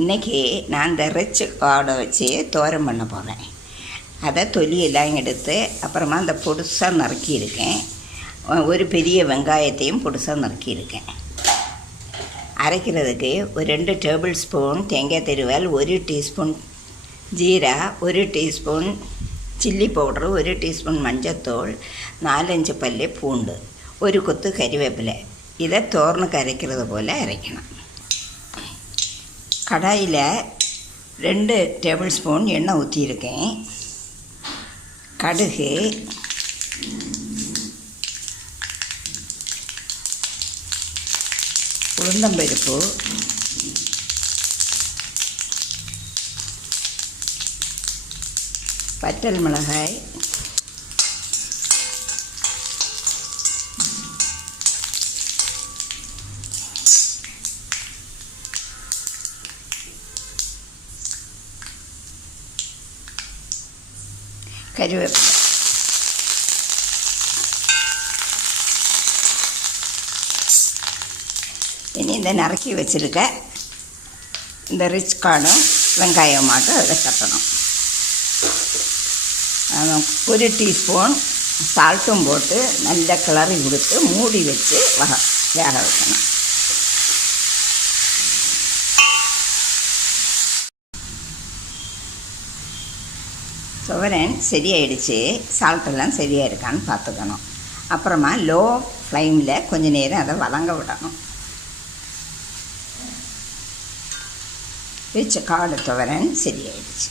இன்றைக்கி நான் இந்த ரிச் கார்டை வச்சு தோரம் பண்ண போகிறேன். அதை தொலியெல்லாம் எடுத்து அப்புறமா அந்த பொடுசாக நறுக்கியிருக்கேன். ஒரு பெரிய வெங்காயத்தையும் பொடுசாக நறுக்கியிருக்கேன். அரைக்கிறதுக்கு ஒரு 2 டேபிள் ஸ்பூன் தேங்காய் திருவல், 1 teaspoon jeera, 1 teaspoon chilli powder, 1 teaspoon மஞ்சத்தூள், 4-5 பல்லு பூண்டு, 1 கொத்து கறிவேப்பிலை. இதை தோரனுக்கு அரைக்கிறது போல் அரைக்கணும். கடாயில் 2 டேபிள் ஸ்பூன் எண்ணெய் ஊற்றியிருக்கேன். கடுகு, உளுந்தம்பருப்பு, வற்றல் மிளகாய், கறிவேப்பிலை. இனி இந்த நறுக்கி வச்சுருக்க இந்த ரிச் கார்டும் வெங்காயமாட்டும் அதில் தட்டணும். 1 டீஸ்பூன் சால்ட்டும் போட்டு நல்ல கிளறி கொடுத்து மூடி வச்சு வேக வைக்கணும். துவரன் சரியாயிடுச்சு. சால்ட்டெல்லாம் சரியாக இருக்கான்னு பார்த்துக்கணும். அப்புறமா லோ ஃப்ளைமில் கொஞ்சம் நேரம் அதை வதங்க விடணும். ரிச் கார்டு துவரன் சரியாயிடுச்சு.